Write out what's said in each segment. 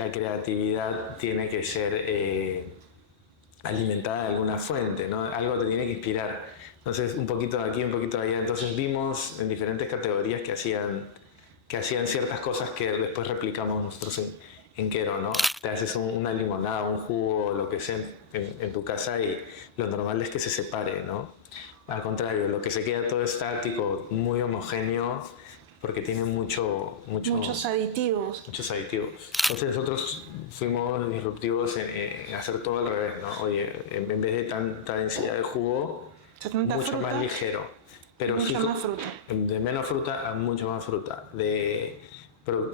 la creatividad tiene que ser alimentada de alguna fuente, ¿no? Algo te tiene que inspirar. Entonces, un poquito de aquí, un poquito de allá. Entonces, vimos en diferentes categorías que hacían ciertas cosas que después replicamos nosotros en Quero, ¿no? Te haces una limonada, un jugo, lo que sea en tu casa y lo normal es que se separe, ¿no? Al contrario, lo que se queda todo estático, muy homogéneo, porque tiene Muchos aditivos. muchos aditivos. Entonces nosotros fuimos disruptivos en hacer todo al revés, ¿no? Oye, en vez de tanta densidad de jugo, mucho fruta, más ligero. Pero mucha más fruta. De menos fruta a mucho más fruta. De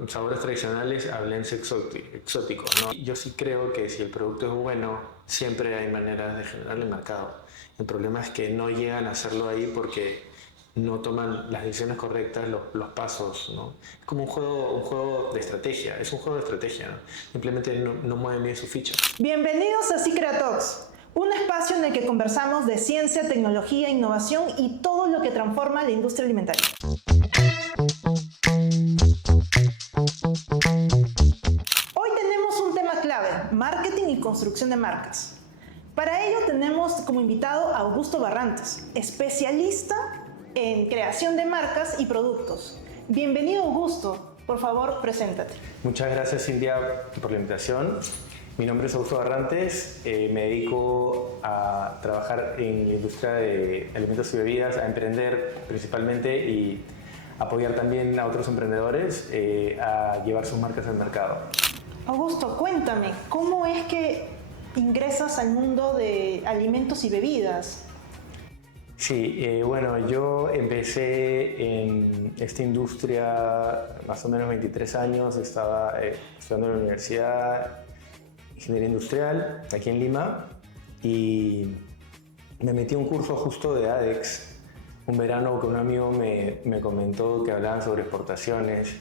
sabores tradicionales a blends exóticos, ¿no? Yo sí creo que si el producto es bueno, siempre hay maneras de generar el mercado. El problema es que no llegan a hacerlo ahí porque no toman las decisiones correctas, los pasos, ¿no? Es como un juego de estrategia, es un juego de estrategia, ¿no? Simplemente no mueven bien su ficha. Bienvenidos a Secret Talks, un espacio en el que conversamos de ciencia, tecnología, innovación y todo lo que transforma la industria alimentaria. Hoy tenemos un tema clave, marketing y construcción de marcas. Para ello tenemos como invitado a Augusto Barrantes, especialista en creación de marcas y productos. Bienvenido, Augusto. Por favor, preséntate. Muchas gracias, Cintia, por la invitación. Mi nombre es Augusto Barrantes. Me dedico a trabajar en la industria de alimentos y bebidas, a emprender principalmente y apoyar también a otros emprendedores a llevar sus marcas al mercado. Augusto, cuéntame, ¿cómo es que ingresas al mundo de alimentos y bebidas? Sí, bueno, yo empecé en esta industria más o menos 23 años, estaba estudiando en la Universidad Ingeniería Industrial aquí en Lima y me metí a un curso justo de ADEX, un verano que un amigo me comentó que hablaban sobre exportaciones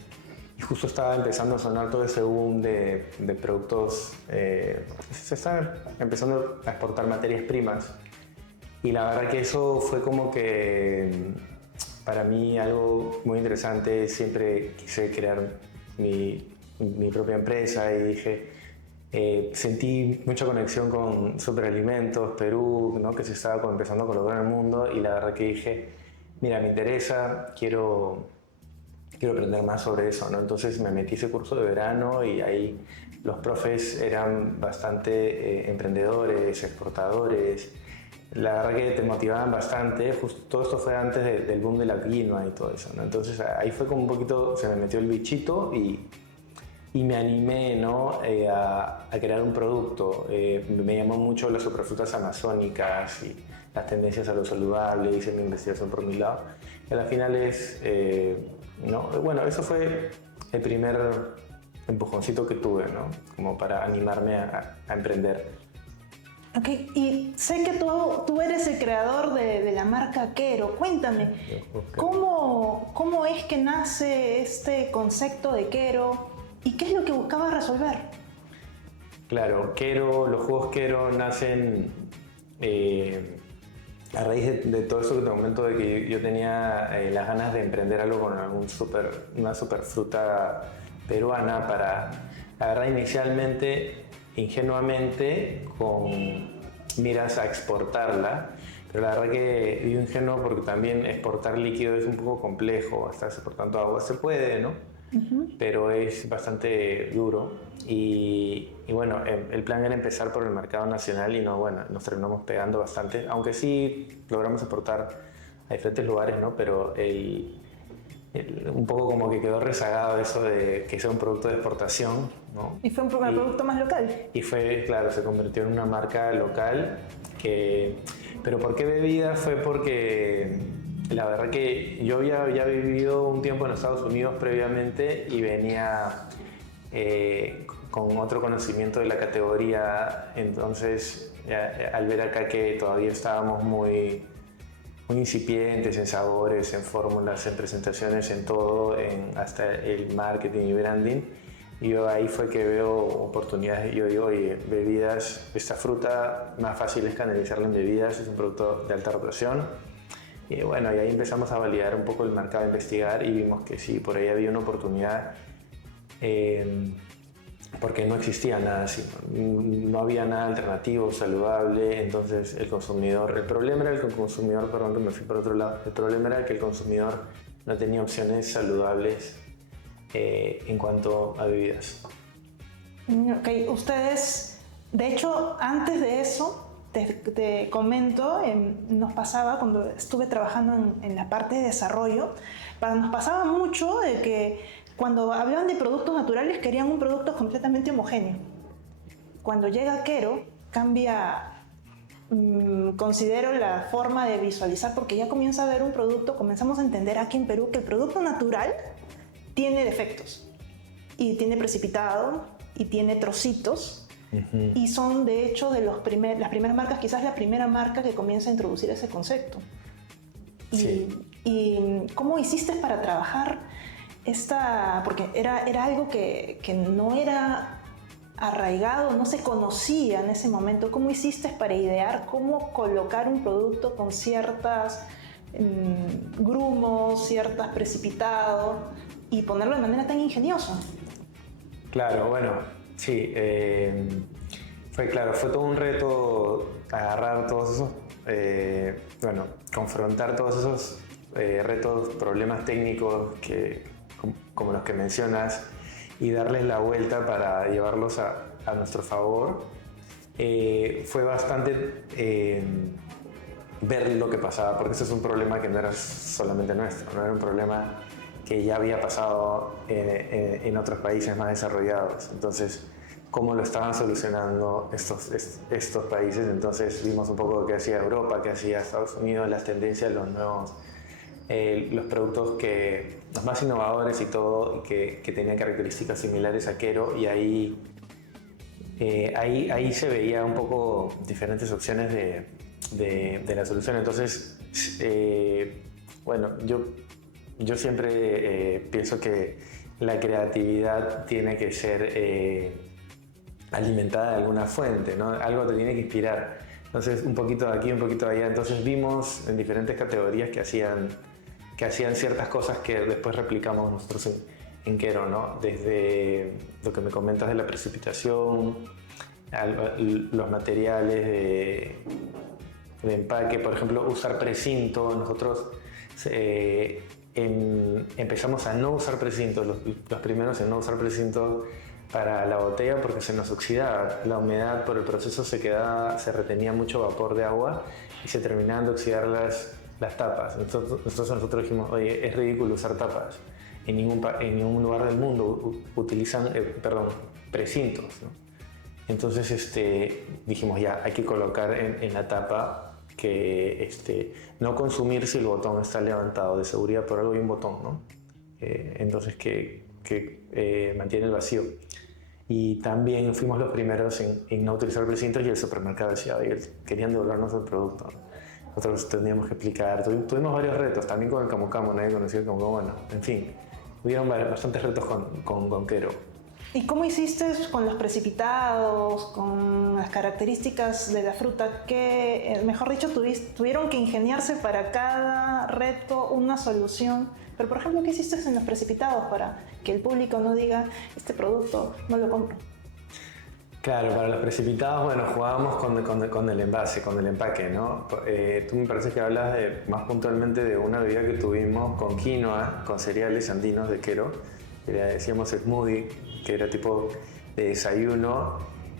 y justo estaba empezando a sonar todo ese boom de productos, se estaban empezando a exportar materias primas. Y la verdad que eso fue como que para mí algo muy interesante. Siempre quise crear mi propia empresa y dije, sentí mucha conexión con Superalimentos, Perú, ¿no? Que se estaba empezando a colocar en el mundo y la verdad que dije, mira, me interesa, quiero aprender más sobre eso, ¿no? Entonces me metí ese curso de verano y ahí los profes eran bastante emprendedores, exportadores. La verdad que te motivaban bastante. Justo todo esto fue antes del boom de la quinoa y todo eso, ¿no? Entonces ahí fue como un poquito, se me metió el bichito y me animé, ¿no? a crear un producto. Me llamó mucho las superfrutas amazónicas y las tendencias a lo saludable. Hice mi investigación por mi lado. Y al final ¿no? Bueno, eso fue el primer empujoncito que tuve, ¿no? Como para animarme a emprender. Ok, y sé que tú eres el creador de la marca Quero. Cuéntame, ¿cómo es que nace este concepto de Quero y qué es lo que buscabas resolver? Claro, los juegos Quero nacen a raíz de todo eso que te comento de que yo tenía las ganas de emprender algo con una superfruta peruana para, la verdad, inicialmente, ingenuamente, con miras a exportarla, pero la verdad que digo ingenuo porque también exportar líquido es un poco complejo, hasta exportando agua se puede, ¿no? Pero es bastante duro y bueno, el plan era empezar por el mercado nacional y nos terminamos pegando bastante, aunque sí logramos exportar a diferentes lugares, ¿no? Pero un poco como que quedó rezagado eso de que sea un producto de exportación, ¿no? Y fue un producto más local. Y fue, claro, se convirtió en una marca local pero ¿por qué bebida? Fue porque la verdad que yo había vivido un tiempo en Estados Unidos previamente y venía con otro conocimiento de la categoría, entonces al ver acá que todavía estábamos muy incipientes en sabores, en fórmulas, en presentaciones, en todo, hasta el marketing y branding, y yo ahí fue que veo oportunidades. Yo digo, oye, bebidas, esta fruta más fácil es canalizarla en bebidas, es un producto de alta rotación. Y bueno, y ahí empezamos a validar un poco el mercado, a investigar y vimos que sí, por ahí había una oportunidad. porque no existía nada así, no había nada alternativo, saludable, entonces el problema era que el consumidor, perdón que me fui por otro lado, el problema era que el consumidor no tenía opciones saludables en cuanto a bebidas. Ok, ustedes, de hecho, antes de eso, te comento, nos pasaba cuando estuve trabajando en la parte de desarrollo, nos pasaba mucho de que cuando hablaban de productos naturales querían un producto completamente homogéneo. Cuando llega Quero, cambia, considero la forma de visualizar, porque ya comienza a ver un producto, comenzamos a entender aquí en Perú que el producto natural tiene defectos, y tiene precipitado, y tiene trocitos, y son de hecho de las primeras marcas, quizás la primera marca que comienza a introducir ese concepto. Sí. ¿Y cómo hiciste para trabajar porque era algo que no era arraigado, no se conocía en ese momento? ¿Cómo hiciste para idear cómo colocar un producto con ciertas grumos, ciertas precipitados, y ponerlo de manera tan ingeniosa? Claro, bueno, sí, fue todo un reto agarrar todos esos, confrontar todos esos retos, problemas técnicos como los que mencionas, y darles la vuelta para llevarlos a nuestro favor. Fue bastante ver lo que pasaba, porque ese es un problema que no era solamente nuestro, no era un problema que ya había pasado en otros países más desarrollados. Entonces, cómo lo estaban solucionando estos países. Entonces vimos un poco qué hacía Europa, qué hacía Estados Unidos, las tendencias, los nuevos, los productos los más innovadores y todo, que tenían características similares a Quero, y ahí se veía un poco diferentes opciones de la solución. Entonces, yo siempre pienso que la creatividad tiene que ser alimentada de alguna fuente, ¿no? Algo te tiene que inspirar. Entonces, un poquito de aquí, un poquito de allá. Entonces, vimos en diferentes categorías que hacían ciertas cosas que después replicamos nosotros en Quero, ¿no? Desde lo que me comentas de la precipitación, los materiales de empaque, por ejemplo, usar precinto. Nosotros empezamos a no usar precinto, los primeros en no usar precinto para la botella, porque se nos oxidaba. La humedad por el proceso se retenía mucho vapor de agua y se terminaban de oxidar las tapas. Entonces nosotros dijimos, oye, es ridículo usar tapas. En ningún lugar del mundo utilizan precintos, ¿no? Entonces dijimos, ya, hay que colocar en la tapa que no consumir si el botón está levantado. De seguridad, por algo hay un botón, ¿no? Entonces que mantiene el vacío. Y también fuimos los primeros en no utilizar precintos, y el supermercado decía, oye, querían devolvernos el producto, ¿no? Nosotros teníamos que explicar. Tuvimos varios retos, también con el Camu Camu, nadie conocía el Camu Camu. Bueno, en fin, hubieron bastantes retos con Quero. ¿Y cómo hiciste con los precipitados, con las características de la fruta? Que, mejor dicho, tuvieron que ingeniarse para cada reto una solución. Pero, por ejemplo, ¿qué hiciste en los precipitados para que el público no diga, este producto no lo compro? Claro, para los precipitados, bueno, jugábamos con el envase, con el empaque, ¿no? Tú me parece que hablas más puntualmente de una bebida que tuvimos con quinoa, con cereales andinos de Quero, que le decíamos smoothie, que era tipo de desayuno.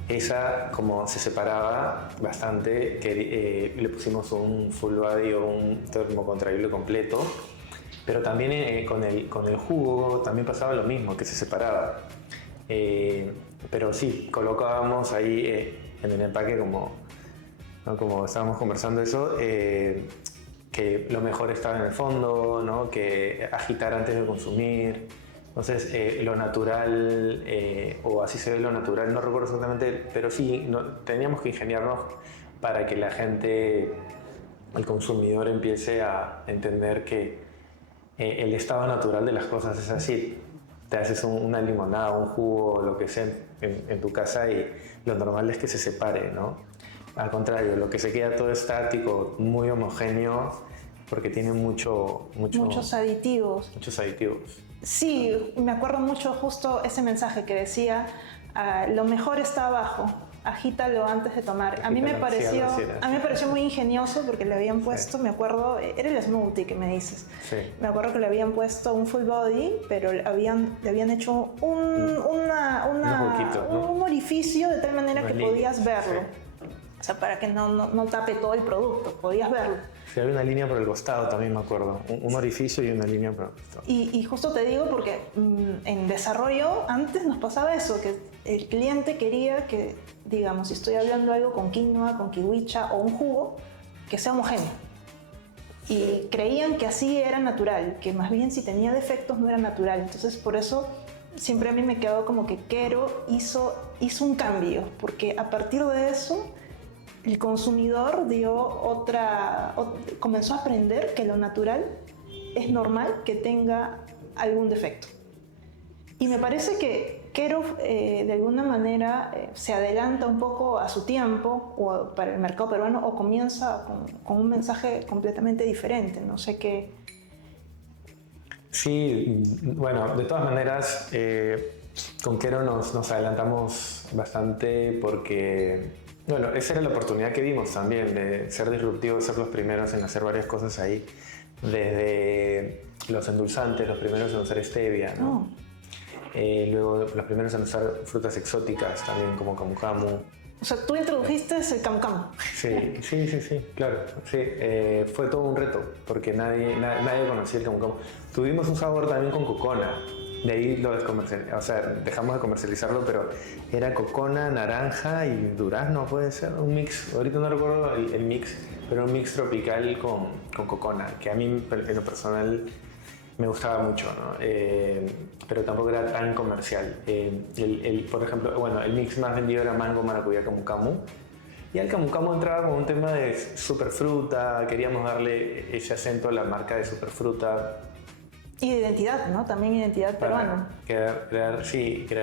Esa, como se separaba bastante, que le pusimos un full body o un termocontraíble completo, pero también con el jugo también pasaba lo mismo, que se separaba. Pero sí, colocábamos ahí en el empaque, como estábamos conversando eso, que lo mejor estaba en el fondo, ¿no? Que agitar antes de consumir. Entonces, lo natural, o así se ve lo natural, no recuerdo exactamente, pero sí, teníamos que ingeniarnos para que la gente, el consumidor, empiece a entender que el estado natural de las cosas es así. Te haces una limonada, un jugo, lo que sea en tu casa, y lo normal es que se separe, ¿no? Al contrario, lo que se queda todo estático, muy homogéneo, porque tiene muchos aditivos. Sí, me acuerdo mucho justo ese mensaje que decía, lo mejor está abajo, agítalo antes de tomar. A mí me pareció muy ingenioso porque le habían puesto, me acuerdo, era el smoothie que me dices. Sí. Me acuerdo que le habían puesto un full body, pero le habían hecho un orificio de tal manera que podías verlo. Sí. O sea, para que no tape todo el producto, podías verlo. Sí, había una línea por el costado también, me acuerdo. Un orificio y una línea por el costado. Y justo te digo porque en desarrollo antes nos pasaba eso, que el cliente quería que, digamos, si estoy hablando algo con quinoa, con kiwicha o un jugo, que sea homogéneo. Y creían que así era natural, que más bien si tenía defectos no era natural. Entonces por eso siempre a mí me quedó como que Quero hizo un cambio, porque a partir de eso el consumidor comenzó a aprender que lo natural es normal que tenga algún defecto. Y me parece que Quero de alguna manera se adelanta un poco a su tiempo o para el mercado peruano, o comienza con un mensaje completamente diferente. No sé qué. Sí, bueno, de todas maneras con Quero nos adelantamos bastante porque, bueno, esa era la oportunidad que vimos también de ser disruptivos, ser los primeros en hacer varias cosas ahí, desde los endulzantes, los primeros en usar stevia, ¿no? Luego los primeros en usar frutas exóticas también, como camu camu. O sea, tú introdujiste el camu camu. Sí, claro. Sí, fue todo un reto, porque nadie conocía el camu camu. Tuvimos un sabor también con cocona. De ahí lo dejamos de comercializarlo, pero era cocona, naranja y durazno, puede ser, un mix. Ahorita no recuerdo el mix, pero un mix tropical con cocona, que a mí en lo personal me gustaba mucho, ¿no? Pero tampoco era tan comercial. Por ejemplo, bueno, el mix más vendido era mango, maracuyá, camu camu. Y al camu camu entraba con un tema de superfruta, queríamos darle ese acento a la marca de superfruta. Y de identidad, ¿no? También identidad peruana. Crear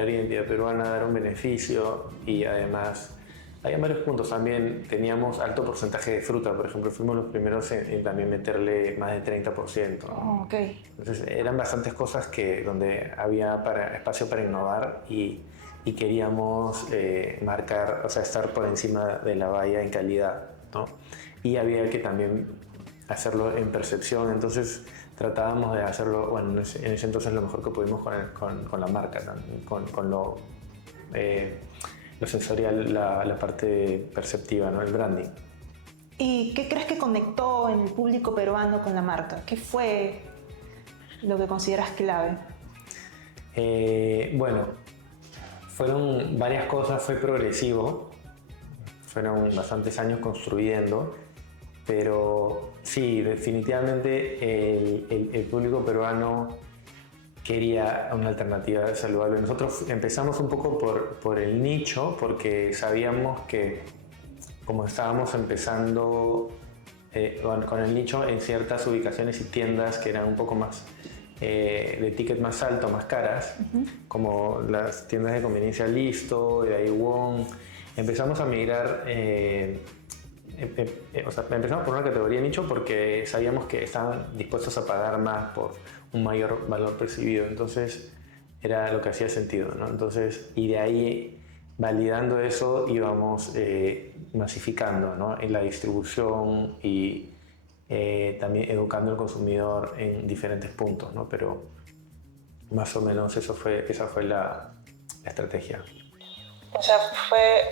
identidad peruana, dar un beneficio, y además había varios puntos. También teníamos alto porcentaje de fruta, por ejemplo, fuimos los primeros en también meterle más de 30%. ¿no? Oh, ok. Entonces eran bastantes cosas donde había espacio para innovar y queríamos marcar, o sea, estar por encima de la valla en calidad, ¿no? Y había que también hacerlo en percepción, entonces tratábamos de hacerlo, bueno, en ese entonces lo mejor que pudimos con la marca, ¿no? con lo sensorial, la parte perceptiva, ¿no? El branding. ¿Y qué crees que conectó en el público peruano con la marca? ¿Qué fue lo que consideras clave? Bueno, fueron varias cosas, fue progresivo, fueron bastantes años construyendo, pero sí, definitivamente el público peruano quería una alternativa saludable. Nosotros empezamos un poco por el nicho, porque sabíamos que como estábamos empezando con el nicho en ciertas ubicaciones y tiendas que eran un poco más de ticket más alto, más caras, como las tiendas de conveniencia Listo, de Aiwon, empezamos a migrar. Empezamos por una categoría de nicho porque sabíamos que estaban dispuestos a pagar más por un mayor valor percibido, entonces era lo que hacía sentido, ¿no? Entonces, y de ahí, validando eso, íbamos masificando, ¿no? En la distribución y también educando al consumidor en diferentes puntos, ¿no? Pero más o menos esa fue la estrategia. O sea,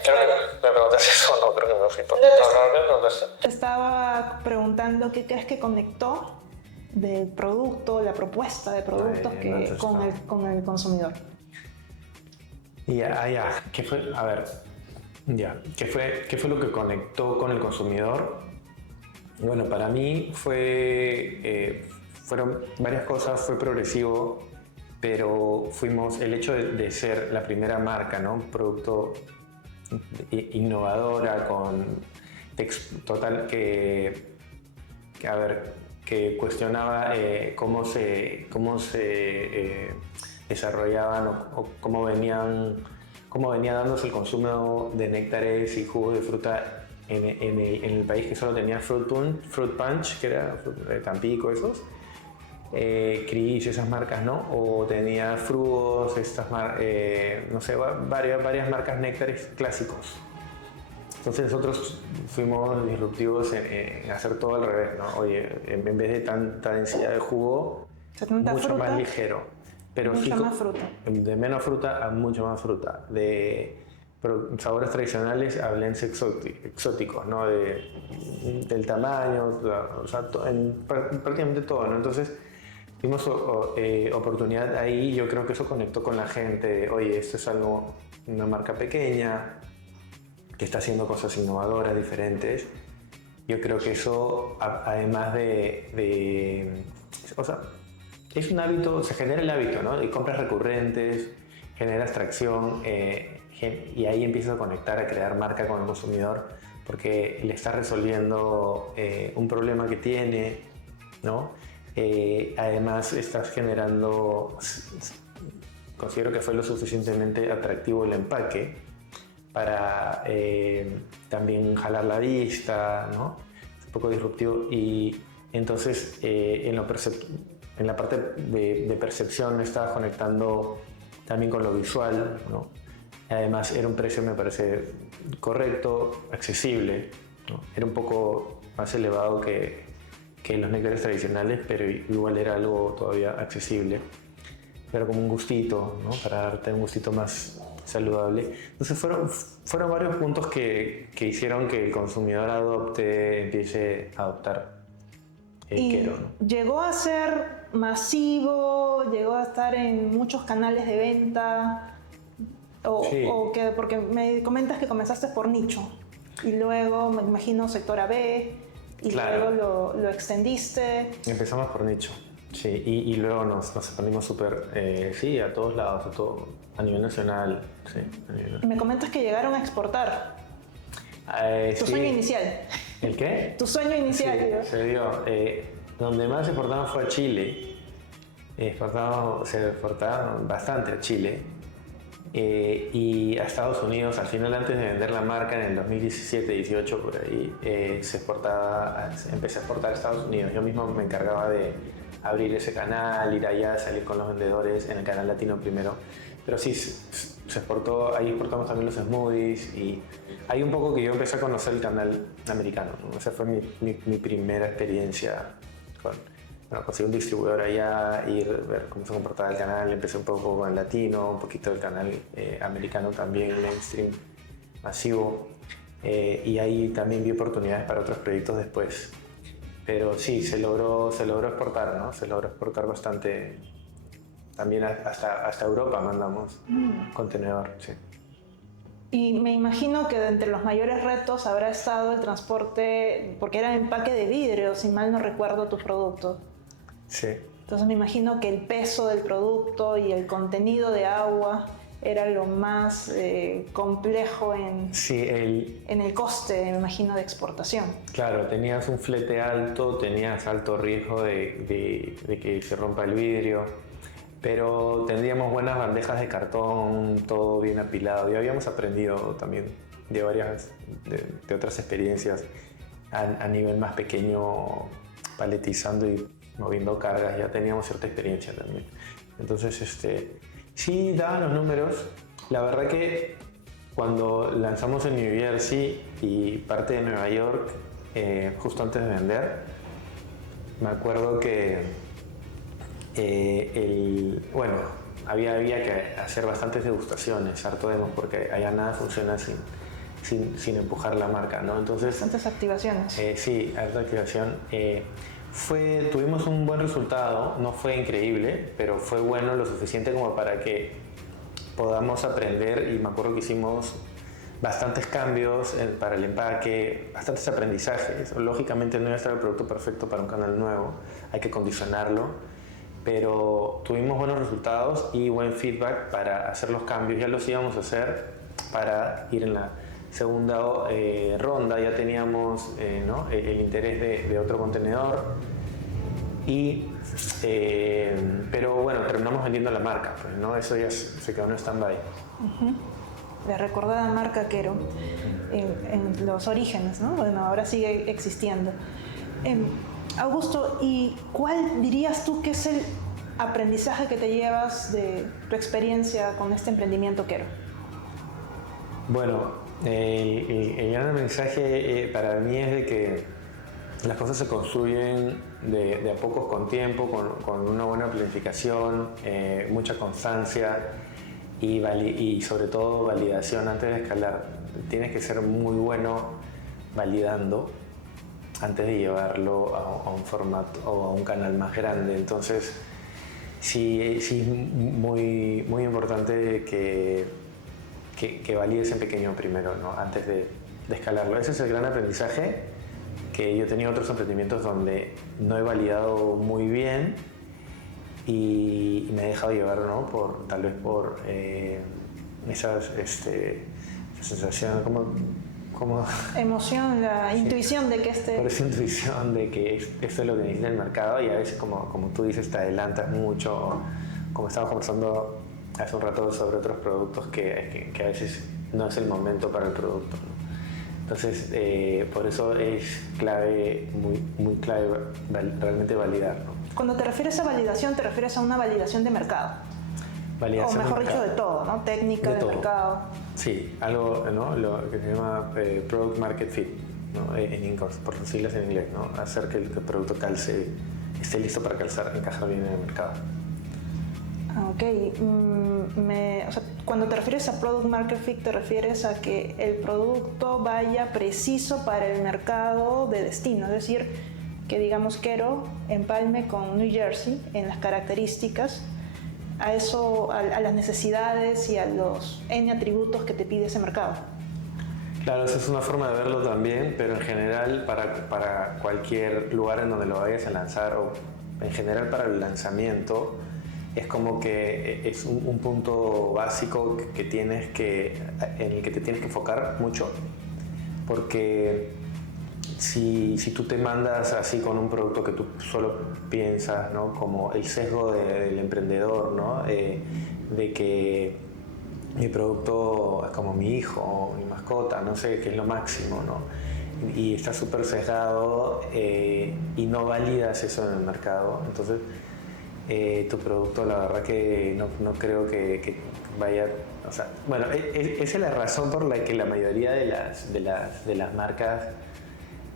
Creo que me preguntaste eso, no, creo que me fui. No. Te estaba preguntando qué crees que conectó del producto, la propuesta de productos con el consumidor. ¿Qué fue? A ver, ¿qué fue lo que conectó con el consumidor? Bueno, para mí fueron varias cosas, fue progresivo, pero el hecho de ser la primera marca, ¿no? Un producto innovadora, total, que cuestionaba cómo se desarrollaban o cómo venía dándose el consumo de néctares y jugos de fruta en el país que solo tenía Fruit Punch, que era Tampico, esos. Cris, esas marcas, ¿no? O tenía Frugos, no sé, varias marcas néctares clásicos. Entonces nosotros fuimos disruptivos en hacer todo al revés, ¿no? Oye, en vez de tanta densidad de jugo, mucho más ligero. Pero mucha más fruta. De menos fruta a mucho más fruta. De sabores tradicionales a blends exóticos, ¿no? Del tamaño, o sea, prácticamente todo, ¿no? Entonces tuvimos oportunidad ahí. Yo creo que eso conectó con la gente. Oye, esto es una marca pequeña que está haciendo cosas innovadoras, diferentes. Yo creo que eso, además o sea, es un hábito, se genera el hábito, ¿no? Y compras recurrentes, generas tracción, y ahí empiezas a conectar, a crear marca con el consumidor, porque le estás resolviendo un problema que tiene, ¿no? Además, estás generando, considero que fue lo suficientemente atractivo el empaque para también jalar la vista, ¿no? Es un poco disruptivo, y entonces en la parte de percepción estabas conectando también con lo visual, ¿no? Además era un precio, me parece, correcto, accesible, ¿no? Era un poco más elevado que los néctares tradicionales, pero igual era algo todavía accesible. Pero como un gustito, ¿no? Para darte un gustito más saludable. Entonces fueron varios puntos que hicieron que el consumidor empiece a adoptar el Quero, ¿no? ¿Llegó a ser masivo? ¿Llegó a estar en muchos canales de venta? Sí. Porque me comentas que comenzaste por nicho y luego, me imagino, sector AB, y claro, luego lo extendiste. Empezamos por nicho, sí, y luego nos expandimos súper, sí, a todos lados, a nivel nacional, sí. Me comentas que llegaron a exportar. Tu sueño inicial. ¿El qué? Tu sueño inicial. Sí, se dio. Donde más exportamos fue a Chile. Se exportaban bastante a Chile. Y a Estados Unidos. Al final, antes de vender la marca en el 2017-18, por ahí, empecé a exportar a Estados Unidos. Yo mismo me encargaba de abrir ese canal, ir allá, salir con los vendedores en el canal latino primero. Pero sí, se exportó, ahí exportamos también los smoothies, y ahí un poco que yo empecé a conocer el canal americano, ¿no? Esa fue mi primera experiencia conseguir un distribuidor allá, ver cómo se comportaba el canal. Empecé un poco con el latino, un poquito del canal americano también, mainstream, masivo, y ahí también vi oportunidades para otros proyectos después. Pero sí, se logró exportar, ¿no? Se logró exportar bastante. También hasta Europa mandamos contenedor, sí. Y me imagino que de entre los mayores retos habrá estado el transporte, porque era empaque de vidrio, si mal no recuerdo, tus productos. Sí. Entonces me imagino que el peso del producto y el contenido de agua era lo más complejo en el coste, me imagino, de exportación. Claro, tenías un flete alto, tenías alto riesgo de que se rompa el vidrio, pero tendríamos buenas bandejas de cartón, todo bien apilado. Ya habíamos aprendido también de de otras experiencias a nivel más pequeño, paletizando y moviendo cargas. Ya teníamos cierta experiencia también. Entonces, sí daban los números. La verdad que cuando lanzamos en New Jersey y parte de Nueva York, justo antes de vender, me acuerdo que había que hacer bastantes degustaciones, harto demos, porque allá nada funciona sin empujar la marca, ¿no? Entonces, bastantes activaciones. Sí, harta activación. Tuvimos un buen resultado, no fue increíble, pero fue bueno, lo suficiente como para que podamos aprender, y me acuerdo que hicimos bastantes cambios para el empaque, bastantes aprendizajes. Lógicamente no iba a estar el producto perfecto para un canal nuevo, hay que condicionarlo, pero tuvimos buenos resultados y buen feedback para hacer los cambios. Ya los íbamos a hacer para ir en la segunda ronda. Ya teníamos el interés de otro contenedor, pero bueno, terminamos vendiendo la marca, pues, ¿no? Eso ya se quedó en stand-by. La recordada marca Quero, en los orígenes, ¿no? Bueno, ahora sigue existiendo. Augusto, ¿y cuál dirías tú que es el aprendizaje que te llevas de tu experiencia con este emprendimiento Quero? Bueno, el gran mensaje para mí es de que las cosas se construyen de a pocos con tiempo, con una buena planificación, mucha constancia y sobre todo validación antes de escalar. Tienes que ser muy bueno validando antes de llevarlo a un formato o a un canal más grande. Entonces, sí es muy importante que valides en pequeño primero, ¿no? Antes de escalarlo. Ese es el gran aprendizaje, que yo he tenido otros emprendimientos donde no he validado muy bien y me he dejado llevar, ¿no? Tal vez por esa sensación como Emoción, la intuición de que por esa intuición de que esto es lo que necesita el mercado, y a veces como tú dices te adelantas mucho, como estábamos conversando hace un rato sobre otros productos que a veces no es el momento para el producto, ¿no? Entonces por eso es clave, muy clave realmente validar, ¿no? Cuando te refieres a validación, te refieres a una validación de mercado. Validación o mejor dicho, de todo, ¿no? Técnica de mercado. Sí, algo, ¿no? Lo que se llama Product Market Fit, ¿no? Por sus siglas en inglés, ¿no? Hacer que el producto calce, esté listo para encajar bien en el mercado. Ok, o sea, cuando te refieres a Product Market Fit, te refieres a que el producto vaya preciso para el mercado de destino, es decir, que digamos Quero empalme con New Jersey en las características, a las necesidades y a los N atributos que te pide ese mercado. Claro, esa es una forma de verlo también, pero en general para cualquier lugar en donde lo vayas a lanzar, o en general para el lanzamiento, es como que es un punto básico en el que te tienes que enfocar mucho, porque si tú te mandas así con un producto que tú solo piensas, ¿no? Como el sesgo del emprendedor, ¿no? De que mi producto es como mi hijo o mi mascota, no sé, que es lo máximo, ¿no? Y está súper sesgado y no validas eso en el mercado. Entonces, tu producto, la verdad que no creo que vaya... O sea, bueno, esa es la razón por la que la mayoría de las marcas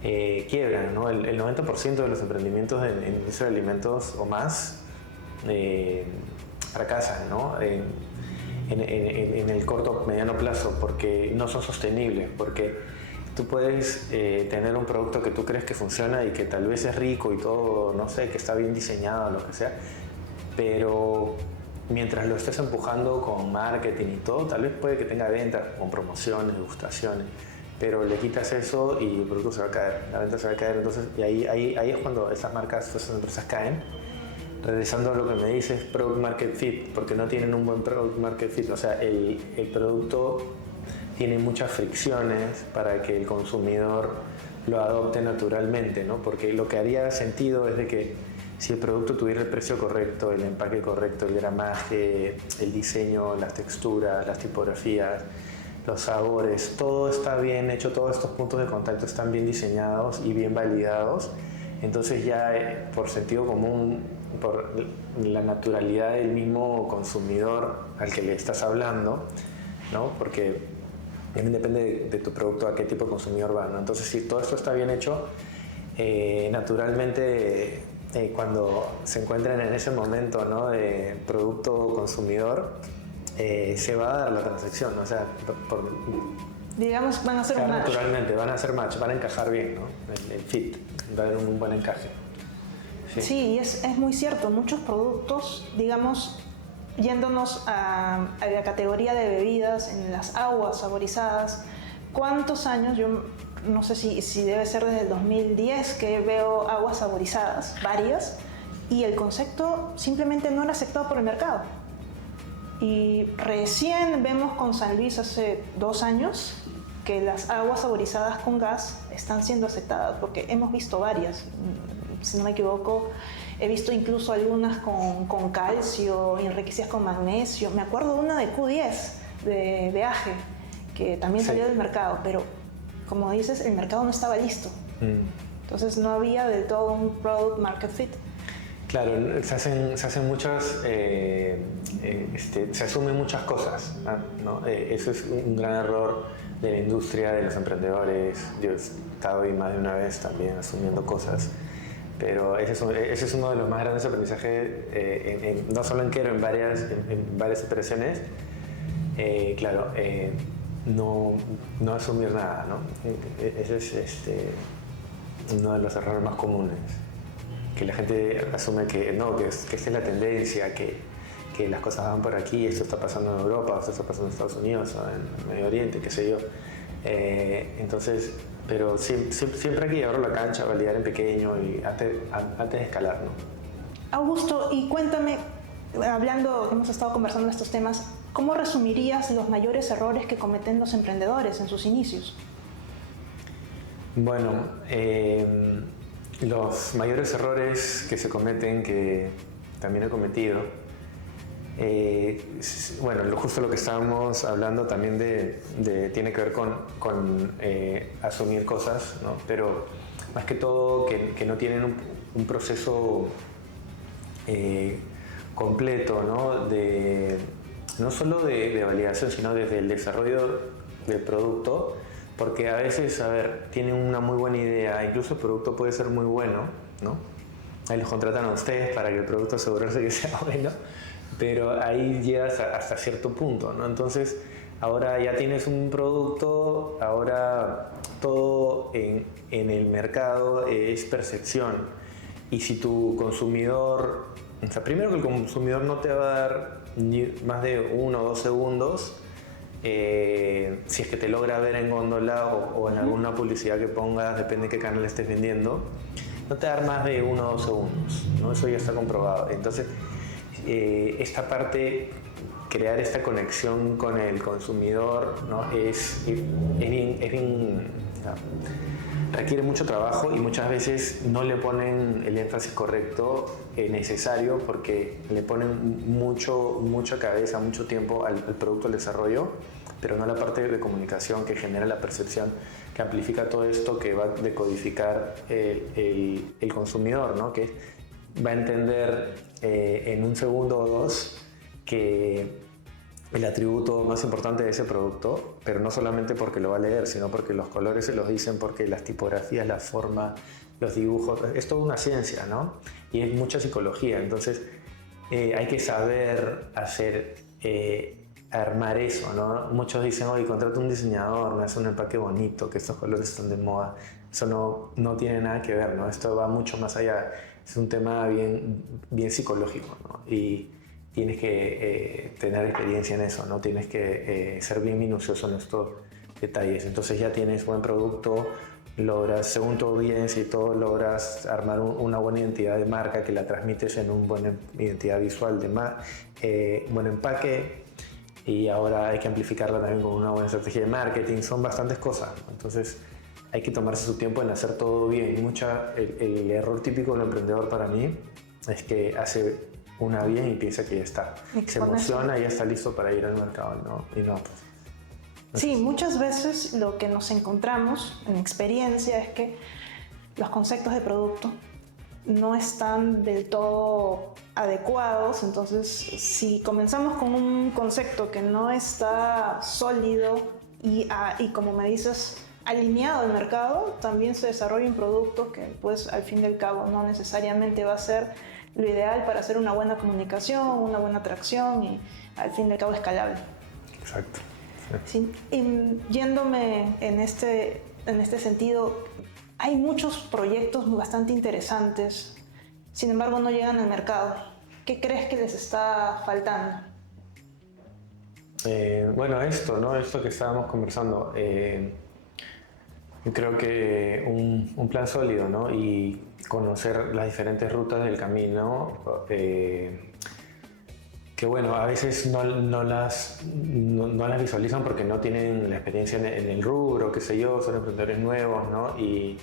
quiebran, ¿no? El 90% de los emprendimientos en industria de alimentos o más fracasan, ¿no? En el corto mediano plazo, porque no son sostenibles, porque tú puedes tener un producto que tú crees que funciona y que tal vez es rico y todo, no sé, que está bien diseñado, lo que sea, pero mientras lo estés empujando con marketing y todo, tal vez puede que tenga ventas con promociones, degustaciones, pero le quitas eso y el producto se va a caer, la venta se va a caer. Entonces, y ahí es cuando esas marcas, esas empresas caen. Regresando a lo que me dices, Product Market Fit, porque no tienen un buen Product Market Fit, o sea, el producto tiene muchas fricciones para que el consumidor lo adopte naturalmente, ¿no? Porque lo que haría sentido es de que si el producto tuviera el precio correcto, el empaque correcto, el gramaje, el diseño, las texturas, las tipografías, los sabores, todo está bien hecho, todos estos puntos de contacto están bien diseñados y bien validados, entonces ya por sentido común, por la naturalidad del mismo consumidor al que le estás hablando, ¿no? Porque también depende de tu producto a qué tipo de consumidor va, ¿no? Entonces, si todo esto está bien hecho, naturalmente cuando se encuentran en ese momento, ¿no? De producto consumidor, se va a dar la transacción, o sea, digamos, van a hacer un match. Naturalmente, van a hacer match, van a encajar bien, ¿no? El fit, va a haber un buen encaje. Sí, y es muy cierto, muchos productos, digamos, yéndonos a la categoría de bebidas, en las aguas saborizadas, ¿cuántos años? Yo no sé si debe ser desde el 2010 que veo aguas saborizadas, varias, y el concepto simplemente no era aceptado por el mercado. Y recién vemos con San Luis hace 2 años que las aguas saborizadas con gas están siendo aceptadas, porque hemos visto varias. Si no me equivoco, he visto incluso algunas con calcio, enriquecidas con magnesio. Me acuerdo de una de Q10, de Age, que también salió del mercado, pero como dices, el mercado no estaba listo. Entonces no había del todo un product market fit. Claro, se hacen muchas, se asumen muchas cosas, ¿no? Eso es un gran error de la industria, de los emprendedores. Yo he estado ahí más de una vez también asumiendo cosas, pero ese es uno de los más grandes aprendizajes, no solo en Quero, en varias operaciones. Claro, no asumir nada, ¿no? Ese es uno de los errores más comunes. Que la gente asume que no, que esta es la tendencia, que las cosas van por aquí, esto está pasando en Europa, esto está pasando en Estados Unidos, o en Medio Oriente, qué sé yo. Entonces, pero siempre hay que llevarlo a la cancha, validar en pequeño y antes de escalar, ¿no? Augusto, y cuéntame, hablando, hemos estado conversando de estos temas, ¿cómo resumirías los mayores errores que cometen los emprendedores en sus inicios? Bueno, los mayores errores que se cometen, que también he cometido, bueno, justo lo que estábamos hablando también tiene que ver con asumir cosas, ¿no? Pero más que todo que no tienen un proceso completo, ¿no? No solo de validación, sino desde el desarrollo del producto. Porque a veces, a ver, tienen una muy buena idea, incluso el producto puede ser muy bueno, ¿no? Ahí los contratan a ustedes para que el producto asegurarse que sea bueno, pero ahí llegas hasta cierto punto, ¿no? Entonces, ahora ya tienes un producto, ahora todo en el mercado es percepción. Y si tu consumidor, o sea, primero que el consumidor no te va a dar ni más de 1 o 2 segundos, si es que te logra ver en góndola o en alguna publicidad que pongas, depende de qué canal estés vendiendo, no te da más de 1 o 2 segundos, ¿no? Eso ya está comprobado. Entonces, esta parte, crear esta conexión con el consumidor, ¿no? Requiere mucho trabajo y muchas veces no le ponen el énfasis correcto, necesario, porque le ponen mucha cabeza, mucho tiempo al producto, al desarrollo, pero no la parte de comunicación que genera la percepción, que amplifica todo esto, que va a decodificar el consumidor, ¿no? Que va a entender en 1 segundo o 2 que el atributo más importante de ese producto, pero no solamente porque lo va a leer, sino porque los colores se los dicen, porque las tipografías, la forma, los dibujos, es toda una ciencia, ¿no? Y es mucha psicología, entonces hay que saber armar eso, ¿no? Muchos dicen, oye, contrata un diseñador, me hace un empaque bonito, que estos colores están de moda. Eso no tiene nada que ver, ¿no? Esto va mucho más allá, es un tema bien psicológico, ¿no? Y tienes que tener experiencia en eso, ¿no? Tienes que ser bien minucioso en estos detalles. Entonces ya tienes buen producto, logras, según tu audiencia y todo, logras armar una buena identidad de marca que la transmites en una buena identidad visual, buen empaque, y ahora hay que amplificarla también con una buena estrategia de marketing. Son bastantes cosas, ¿no? Entonces hay que tomarse su tiempo en hacer todo bien. El error típico del emprendedor para mí es que hace una bien y piensa que ya está. Se emociona y ya está listo para ir al mercado, ¿no? Y no, pues. Sí, muchas veces lo que nos encontramos en experiencia es que los conceptos de producto no están del todo adecuados. Entonces, si comenzamos con un concepto que no está sólido y como me dices, alineado al mercado, también se desarrolla un producto que, pues, al fin y al cabo no necesariamente va a ser lo ideal para hacer una buena comunicación, una buena atracción y al fin y al cabo escalable. Exacto. Sí. Yéndome en este sentido, hay muchos proyectos bastante interesantes, sin embargo no llegan al mercado. ¿Qué crees que les está faltando? Bueno, esto que estábamos conversando, creo que un plan sólido, ¿no? Y conocer las diferentes rutas del camino, que bueno, a veces no las visualizan porque no tienen la experiencia en el rubro, qué sé yo, son emprendedores nuevos, ¿no? Y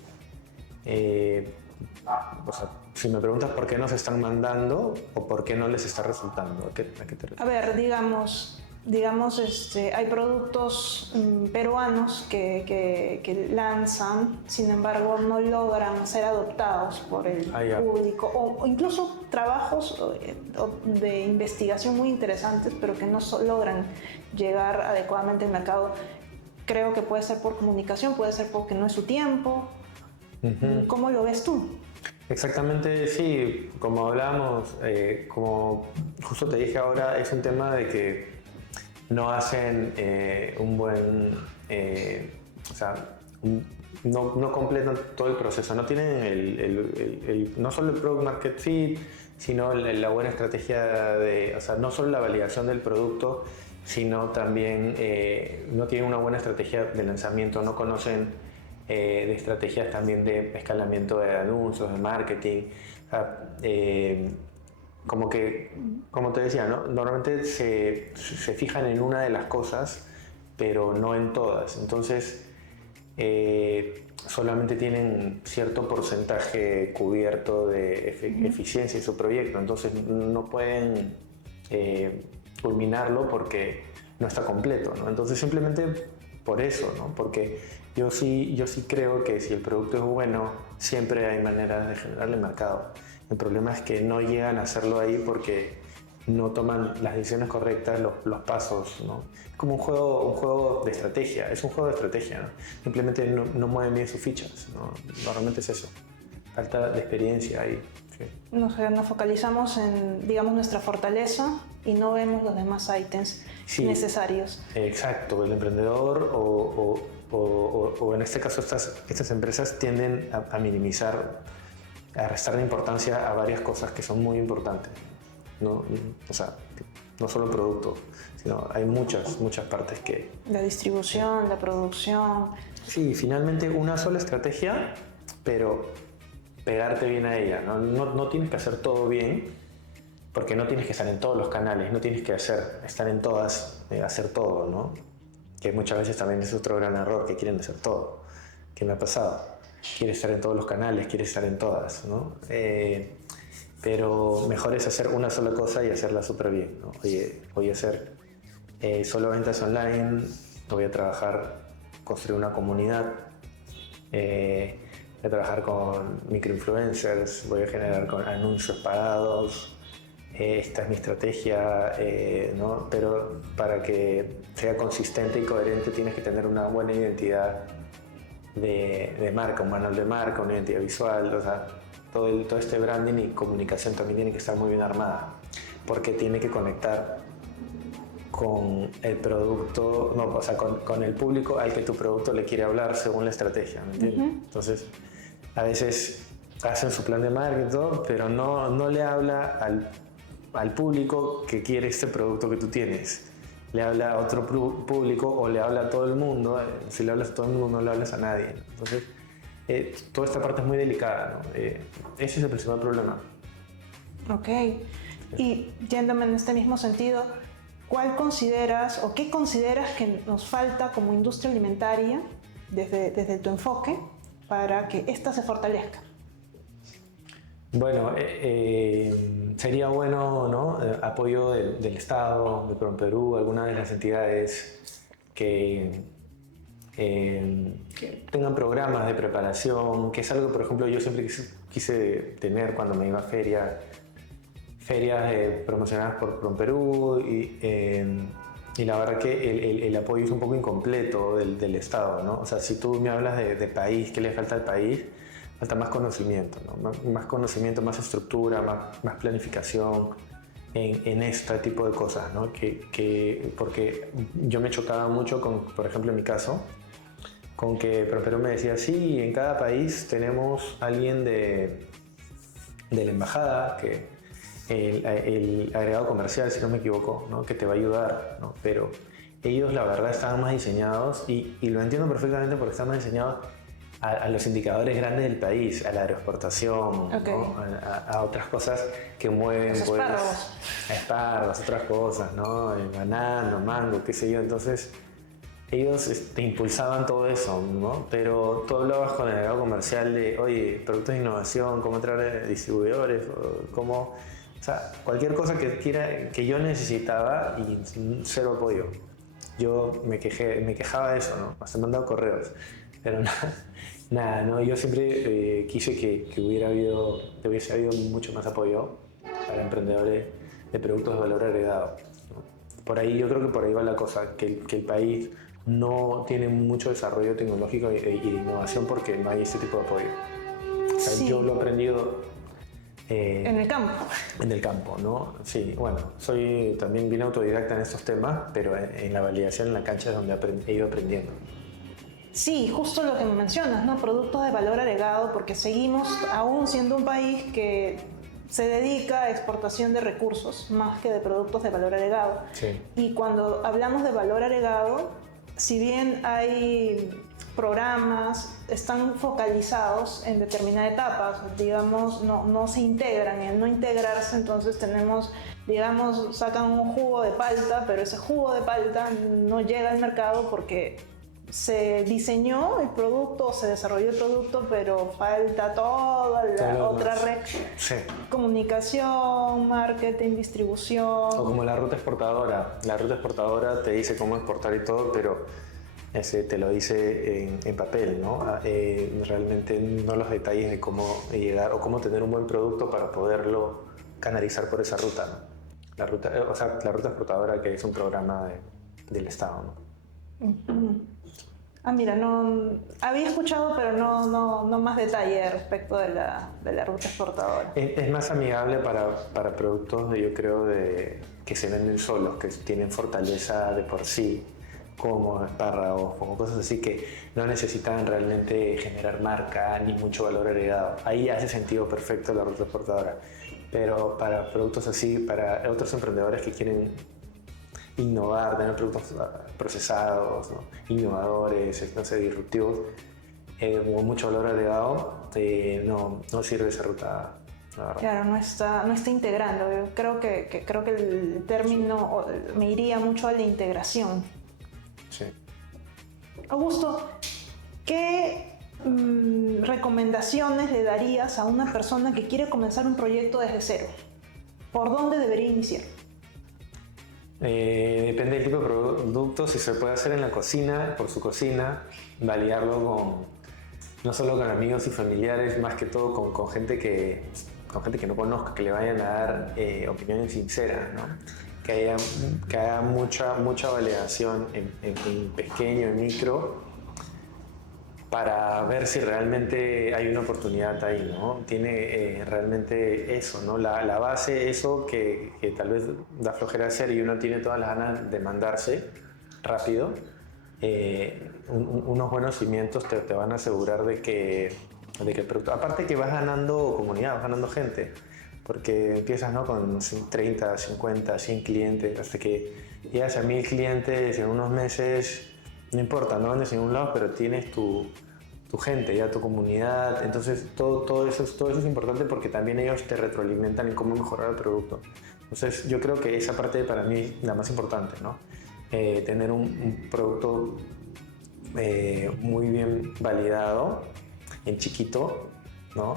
o sea, si me preguntas por qué no se están mandando o por qué no les está resultando, ¿a qué te refieres? A ver, digamos, digamos, hay productos peruanos que lanzan, sin embargo no logran ser adoptados por el público, o incluso trabajos de investigación muy interesantes, pero que no logran llegar adecuadamente al mercado. Creo que puede ser por comunicación, puede ser porque no es su tiempo. ¿Cómo lo ves tú? Exactamente, sí, como hablábamos, como justo te dije ahora, es un tema de que no hacen un buen, o sea, no completan todo el proceso, no tienen no solo el product market fit, sino la buena estrategia o sea, no solo la validación del producto, sino también no tienen una buena estrategia de lanzamiento, no conocen de estrategias también de escalamiento de anuncios, de marketing. O sea, como te decía, ¿no? Normalmente se fijan en una de las cosas, pero no en todas. Entonces, solamente tienen cierto porcentaje cubierto de eficiencia en su proyecto. Entonces, no pueden culminarlo porque no está completo, ¿no? Entonces, simplemente por eso, ¿no? Porque yo sí creo que si el producto es bueno, siempre hay maneras de generarle mercado. El problema es que no llegan a hacerlo ahí porque no toman las decisiones correctas, los pasos, ¿no? Es como un juego de estrategia, es un juego de estrategia, ¿no? Simplemente no mueven bien sus fichas, ¿no? Normalmente es eso, falta de experiencia ahí. Sí. Nos focalizamos en, digamos, nuestra fortaleza y no vemos los demás ítems necesarios. Exacto, el emprendedor o en este caso estas empresas tienden a minimizar, a restarle importancia a varias cosas que son muy importantes, ¿no? O sea, no solo el producto, sino hay muchas partes que... La distribución, la producción... Sí, finalmente una sola estrategia, pero pegarte bien a ella, ¿no? No tienes que hacer todo bien, porque no tienes que estar en todos los canales, no tienes que estar en todas, hacer todo, ¿no? Que muchas veces también es otro gran error, que quieren hacer todo. ¿Qué me ha pasado? Quiere estar en todos los canales, quiere estar en todas, ¿no? Pero mejor es hacer una sola cosa y hacerla súper bien, ¿no? Oye, voy a hacer solo ventas online, voy a construir una comunidad, voy a trabajar con microinfluencers, voy a generar con anuncios pagados, esta es mi estrategia, ¿no? Pero para que sea consistente y coherente tienes que tener una buena identidad de marca, un manual de marca, una identidad visual, o sea, todo este branding y comunicación también tiene que estar muy bien armada, porque tiene que conectar con el producto, no, o sea, con el público al que tu producto le quiere hablar según la estrategia, ¿me entiendes? Entonces, a veces hacen su plan de marketing, todo, pero no le habla al público que quiere este producto que tú tienes. Le habla a otro público o le habla a todo el mundo. Si le hablas a todo el mundo, no le hablas a nadie. Entonces, toda esta parte es muy delicada, ¿no? Ese es el principal problema. Ok. Y yéndome en este mismo sentido, ¿cuál consideras o qué consideras que nos falta como industria alimentaria desde tu enfoque para que ésta se fortalezca? Bueno, sería bueno, ¿no? Apoyo del Estado, de PROMPERÚ, algunas de las entidades que tengan programas de preparación, que es algo, por ejemplo, yo siempre quise tener cuando me iba a ferias promocionadas por PROMPERÚ y la verdad que el apoyo es un poco incompleto del Estado, ¿no? O sea, si tú me hablas de país, ¿qué le falta al país? Falta más conocimiento, ¿no? Más conocimiento, más estructura, más planificación en este tipo de cosas, ¿no? Porque yo me chocaba mucho con, por ejemplo, en mi caso, con que PROMPERÚ me decía, sí, en cada país tenemos alguien de la embajada, que el agregado comercial, si no me equivoco, ¿no? Que te va a ayudar, ¿no? Pero ellos, la verdad, estaban más diseñados, y lo entiendo perfectamente porque están más diseñados a los indicadores grandes del país, a la agroexportación, okay, ¿no? A otras cosas que mueven, los espárragos. Pues, espárragos, otras cosas, ¿no? El banano, mango, qué sé yo. Entonces, ellos te impulsaban todo eso, ¿no? Pero tú hablabas con el agregado comercial de, oye, productos de innovación, cómo traer distribuidores, cómo O sea, cualquier cosa que yo necesitaba y cero apoyo. Yo me quejaba de eso, ¿no? Hasta me han dado correos. Pero nada, ¿no? Yo siempre quise que hubiese habido mucho más apoyo para emprendedores de productos de valor agregado, ¿no? Por ahí, yo creo que por ahí va la cosa, que el país no tiene mucho desarrollo tecnológico y de innovación porque no hay ese tipo de apoyo. O sea, Sí. yo lo he aprendido En el campo. en el campo, ¿no? Sí, bueno, soy también bien autodidacta en estos temas, pero en la validación en la cancha es donde he ido aprendiendo. Sí, justo lo que me mencionas, ¿no? Productos de valor agregado, porque seguimos aún siendo un país que se dedica a exportación de recursos más que de productos de valor agregado. Sí. Y cuando hablamos de valor agregado, si bien hay programas, están focalizados en determinada etapa, digamos, no se integran. Y al no integrarse, entonces tenemos, digamos, sacan un jugo de palta, pero ese jugo de palta no llega al mercado porque se diseñó el producto, se desarrolló el producto, pero falta toda la otra red. Sí. Comunicación, marketing, distribución. O como la ruta exportadora. La ruta exportadora te dice cómo exportar y todo, pero te lo dice en papel, ¿no? Realmente no los detalles de cómo llegar o cómo tener un buen producto para poderlo canalizar por esa ruta, ¿no? La ruta exportadora, que es un programa del Estado, ¿no? Ah, mira, no había escuchado, pero no más detalle respecto de la ruta exportadora. Es más amigable para productos, yo creo, que se venden solos, que tienen fortaleza de por sí, como espárragos, como cosas así que no necesitan realmente generar marca ni mucho valor agregado. Ahí hace sentido perfecto la ruta exportadora. Pero para productos así, para otros emprendedores que quieren innovar, tener productos procesados, ¿no? Innovadores, no sé, disruptivos, con mucho valor agregado, no sirve esa ruta. Claro, no está integrando. Yo creo que el término me iría mucho a la integración. Sí. Augusto, ¿qué recomendaciones le darías a una persona que quiere comenzar un proyecto desde cero? ¿Por dónde debería iniciar? Depende del tipo de producto, si se puede hacer en la cocina, por su cocina, validarlo no solo con amigos y familiares, más que todo con gente que no conozca, que le vayan a dar opiniones sinceras, ¿no? Que haya mucha validación en pequeño, en micro, para ver si realmente hay una oportunidad ahí, ¿no? Tiene realmente eso, ¿no? La base, eso que tal vez da flojera hacer y uno tiene todas las ganas de mandarse rápido, unos buenos cimientos te van a asegurar de que el producto... Aparte que vas ganando comunidad, vas ganando gente, porque empiezas, ¿no? Con 30, 50, 100 clientes, hasta que llegas a 1000 clientes en unos meses. No importa, no andes en un lado, pero tienes tu gente, ya tu comunidad. Entonces todo eso es importante porque también ellos te retroalimentan en cómo mejorar el producto. Entonces yo creo que esa parte para mí es la más importante, ¿no? Tener un producto muy bien validado, en chiquito, ¿no?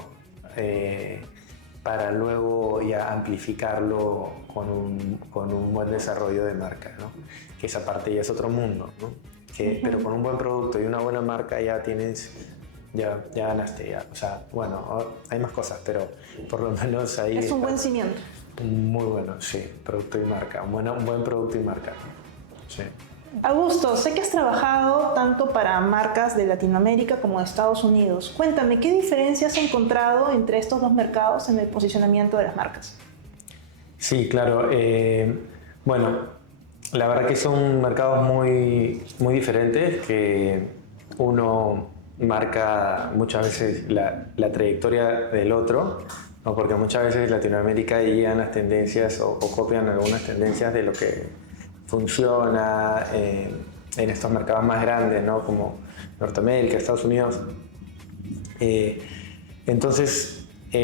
Para luego ya amplificarlo con un buen desarrollo de marca, ¿no? Que esa parte ya es otro mundo, ¿no? Pero con un buen producto y una buena marca ya ganaste, ya. O sea, bueno, hay más cosas, pero por lo menos ahí... Es un buen cimiento. Muy bueno, sí, producto y marca, un buen producto y marca, sí. Augusto, sé que has trabajado tanto para marcas de Latinoamérica como de Estados Unidos. Cuéntame, ¿qué diferencias has encontrado entre estos dos mercados en el posicionamiento de las marcas? Sí, claro. Bueno, la verdad que son mercados muy diferentes, que uno marca muchas veces la trayectoria del otro, ¿no? Porque muchas veces Latinoamérica llegan las tendencias o copian algunas tendencias de lo que funciona en estos mercados más grandes, ¿no? Como Norteamérica, Estados Unidos. Entonces, aquí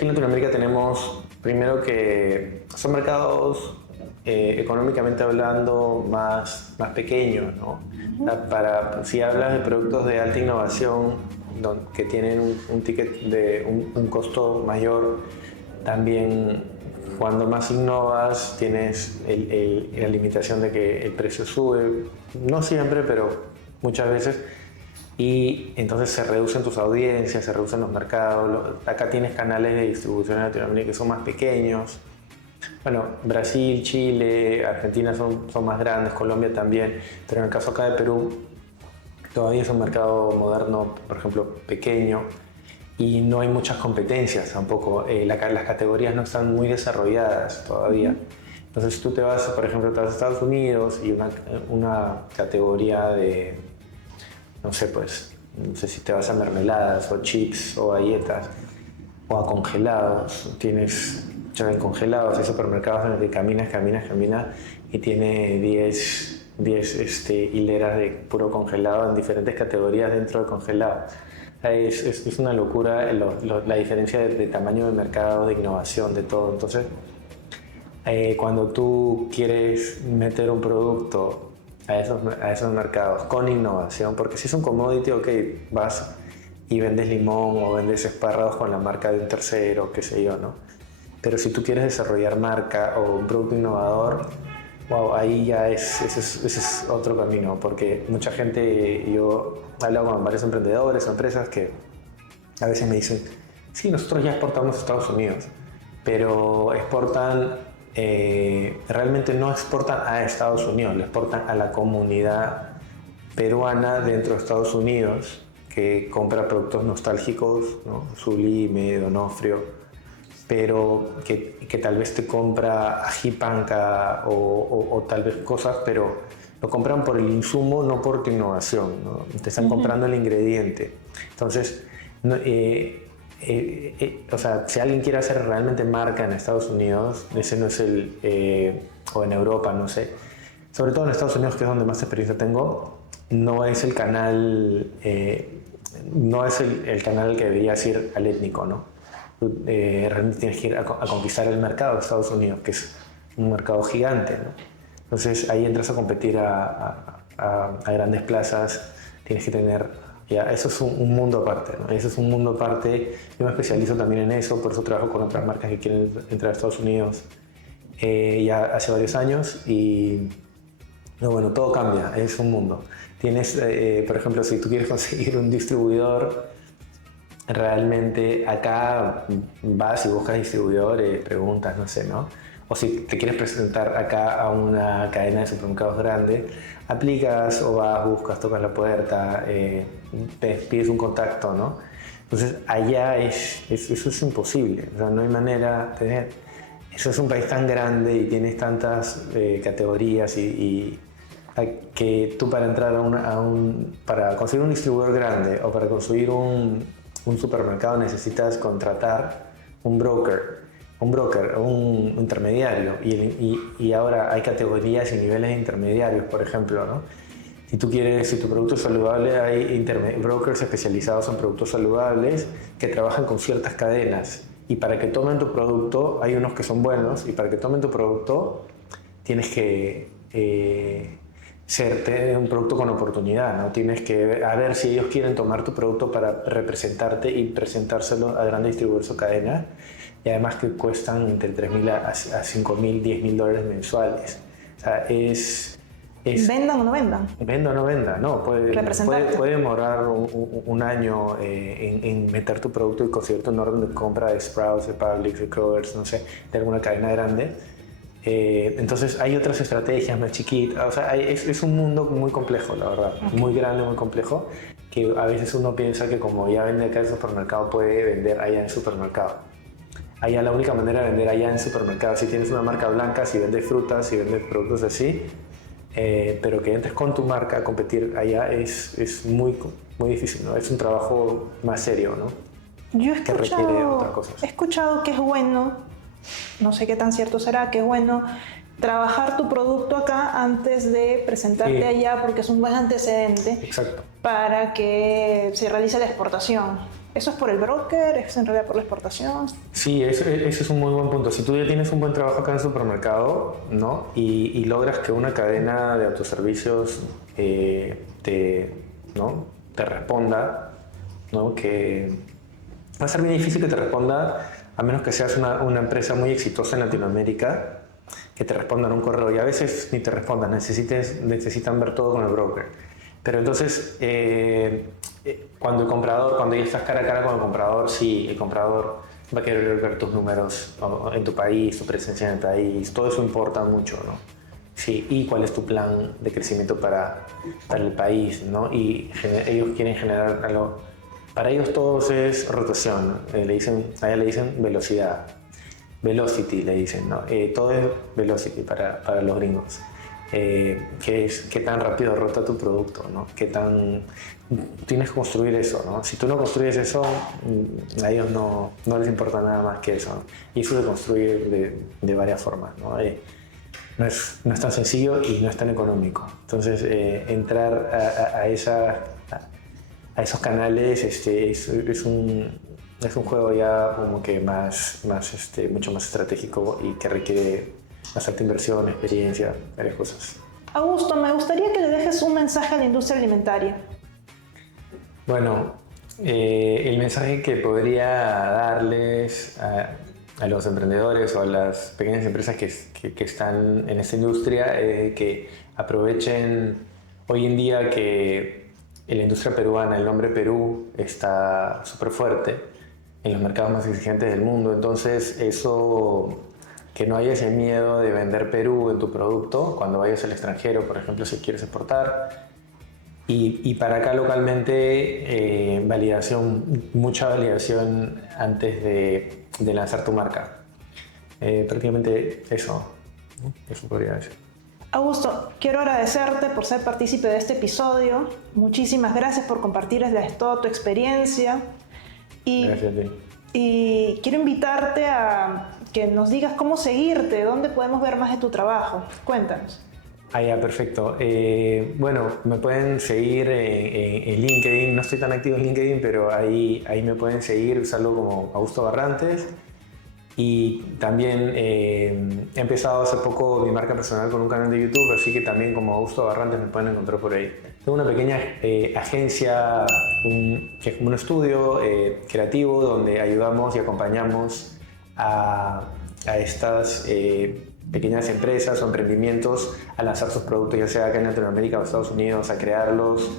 en Latinoamérica tenemos, primero, que son mercados económicamente hablando más pequeños, ¿no? Si hablas de productos de alta innovación que tienen un ticket de un costo mayor, también cuando más innovas tienes la limitación de que el precio sube, no siempre, pero muchas veces, y entonces se reducen tus audiencias, se reducen los mercados. Acá tienes canales de distribución en Latinoamérica que son más pequeños. Bueno, Brasil, Chile, Argentina son más grandes, Colombia también, pero en el caso acá de Perú todavía es un mercado moderno, por ejemplo, pequeño, y no hay muchas competencias tampoco. Las categorías no están muy desarrolladas todavía. Entonces, si tú te vas, por ejemplo, te vas a Estados Unidos y una categoría de, no sé, pues, no sé si te vas a mermeladas o chips o galletas o a congelados. Tienes, ya en congelados, hay supermercados en los que caminas y tiene 10 hileras de puro congelado en diferentes categorías dentro del congelado. Es una locura la diferencia de tamaño de mercado, de innovación, de todo. Entonces, cuando tú quieres meter un producto a esos mercados con innovación, porque si es un commodity, ok, vas y vendes limón o vendes espárragos con la marca de un tercero, qué sé yo, ¿no? Pero si tú quieres desarrollar marca o un producto innovador, wow, ahí ya ese es otro camino, porque mucha gente, yo he hablado con varios emprendedores o empresas que a veces me dicen, sí, nosotros ya exportamos a Estados Unidos, pero realmente no exportan a Estados Unidos, le exportan a la comunidad peruana dentro de Estados Unidos que compra productos nostálgicos, ¿no? Sublime, Donofrio, pero que tal vez te compra ají panca o tal vez cosas, pero lo compran por el insumo, no por tu innovación, ¿no? Te están comprando el ingrediente. Entonces, o sea, si alguien quiere hacer realmente marca en Estados Unidos, ese no es o en Europa, no sé, sobre todo en Estados Unidos, que es donde más experiencia tengo, no es el canal, no es el canal al que deberías ir al étnico, ¿no? Realmente tienes que ir a conquistar el mercado de Estados Unidos, que es un mercado gigante, ¿no? Entonces ahí entras a competir a grandes plazas, tienes que tener, ya, eso es un mundo aparte, ¿no? Eso es un mundo aparte. Yo me especializo también en eso, por eso trabajo con otras marcas que quieren entrar a Estados Unidos ya hace varios años y bueno, todo cambia, es un mundo. Tienes, por ejemplo, si tú quieres conseguir un distribuidor, realmente acá vas y buscas distribuidores, preguntas, no sé, ¿no? O si te quieres presentar acá a una cadena de supermercados grande, aplicas o vas, buscas, tocas la puerta, te pides un contacto, ¿no? Entonces allá eso es imposible, o sea, no hay manera de tener. Eso es un país tan grande y tienes tantas categorías y que tú para entrar para conseguir un distribuidor grande o para conseguir un supermercado necesitas contratar un broker o un intermediario y ahora hay categorías y niveles de intermediarios, por ejemplo, ¿no? Si tu producto es saludable, hay brokers especializados en productos saludables que trabajan con ciertas cadenas y para que tomen tu producto hay unos que son buenos y para que tomen tu producto tienes que ser un producto con oportunidad, ¿no? Tienes que ver si ellos quieren tomar tu producto para representarte y presentárselo a grandes distribuidores o cadenas, y además que cuestan entre $3,000 a $5,000, $10,000 mensuales. O sea, ¿Vendan o no vendan? Venda o no venda, no. Puede demorar un año en meter tu producto y conseguirte un orden de compra de Sprouts, de Publix, de Kroger's, no sé, de alguna cadena grande. Entonces hay otras estrategias más chiquitas, o sea, es un mundo muy complejo, la verdad, muy grande, muy complejo, que a veces uno piensa que como ya vende acá en el supermercado puede vender allá en el supermercado. Allá la única manera de vender allá en el supermercado, si tienes una marca blanca, si vendes frutas, si vendes productos así, pero que entres con tu marca a competir allá es muy, muy difícil, ¿no? Es un trabajo más serio, ¿no? Yo que requiere otras cosas. He escuchado que es bueno, no sé qué tan cierto será, que es bueno trabajar tu producto acá antes de presentarte allá porque es un buen antecedente. Exacto. Para que se realice la exportación. ¿Eso es por el broker? ¿Es en realidad por la exportación? Sí, ese es un muy buen punto. Si tú ya tienes un buen trabajo acá en el supermercado, ¿no? y logras que una cadena de autoservicios te responda, ¿no? Que va a ser bien difícil que te responda a menos que seas una empresa muy exitosa en Latinoamérica, que te respondan un correo, y a veces ni te respondan, necesitan ver todo con el broker. Pero entonces, cuando ya estás cara a cara con el comprador, sí, el comprador va a querer ver tus números en tu país, tu presencia en el país, todo eso importa mucho, ¿no? Sí, y cuál es tu plan de crecimiento para el país, ¿no? Y ellos quieren generar algo. Para ellos todo es rotación, allá le dicen velocidad, velocity le dicen, ¿no? Todo es velocity para los gringos. Qué tan rápido rota tu producto, ¿no? Tienes que construir eso, ¿no? Si tú no construyes eso, a ellos no les importa nada más que eso, ¿no? Y eso se construye de varias formas, ¿no? No es tan sencillo y no es tan económico. Entonces, entrar a esos canales es un juego ya como que mucho más estratégico y que requiere bastante inversión, experiencia, varias cosas. Augusto, me gustaría que le dejes un mensaje a la industria alimentaria. Bueno, el mensaje que podría darles a los emprendedores o a las pequeñas empresas que están en esta industria, que aprovechen hoy en día que en la industria peruana el nombre Perú está súper fuerte en los mercados más exigentes del mundo. Entonces, que no haya ese miedo de vender Perú en tu producto cuando vayas al extranjero, por ejemplo, si quieres exportar. Y para acá localmente, mucha validación antes de lanzar tu marca. Prácticamente eso podría decir. Augusto, quiero agradecerte por ser partícipe de este episodio. Muchísimas gracias por compartirles toda tu experiencia. Gracias a ti. Y quiero invitarte a que nos digas cómo seguirte, dónde podemos ver más de tu trabajo. Cuéntanos. Ya, perfecto. Bueno, me pueden seguir en LinkedIn. No estoy tan activo en LinkedIn, pero ahí me pueden seguir, usarlo como Augusto Barrantes. Y también he empezado hace poco mi marca personal con un canal de YouTube, así que también como Augusto Barrantes me pueden encontrar por ahí. Tengo una pequeña agencia, que es como un estudio creativo donde ayudamos y acompañamos a estas pequeñas empresas o emprendimientos a lanzar sus productos, ya sea acá en Latinoamérica o Estados Unidos, a crearlos,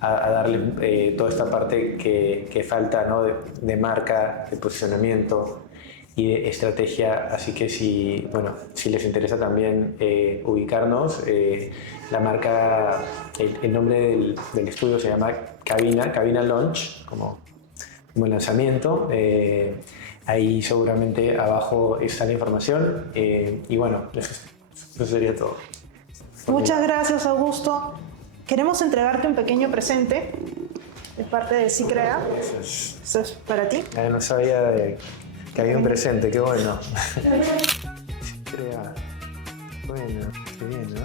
a darle toda esta parte que falta, ¿no? de marca, de posicionamiento y de estrategia. Así que si les interesa también ubicarnos, la marca, el nombre del estudio se llama Cabina Launch, como el lanzamiento. Ahí seguramente abajo está la información y bueno, eso sería todo. Muchas gracias, Augusto. Queremos entregarte un pequeño presente de parte de Cicrea. Eso es para ti. No sabía que había un presente, qué bueno. Cicrea. Bueno, qué bien, ¿no?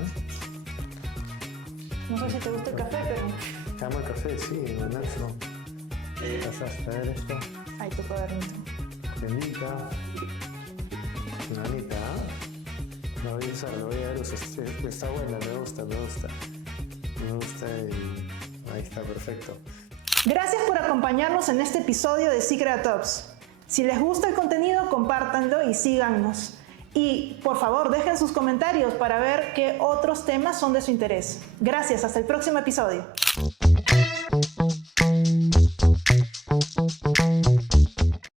No sé si te gusta el café, pero... ¿Te amo el café? Sí, buenazo. ¿Pasaste a ver esto? Ahí tu cuadernito. Cremita. Nanita, lo voy a usar, lo voy a ver. Está buena, me gusta y ahí está, perfecto. Gracias por acompañarnos en este episodio de Cicrea Talks. Si les gusta el contenido, compártanlo y síganos. Y por favor, dejen sus comentarios para ver qué otros temas son de su interés. Gracias, hasta el próximo episodio.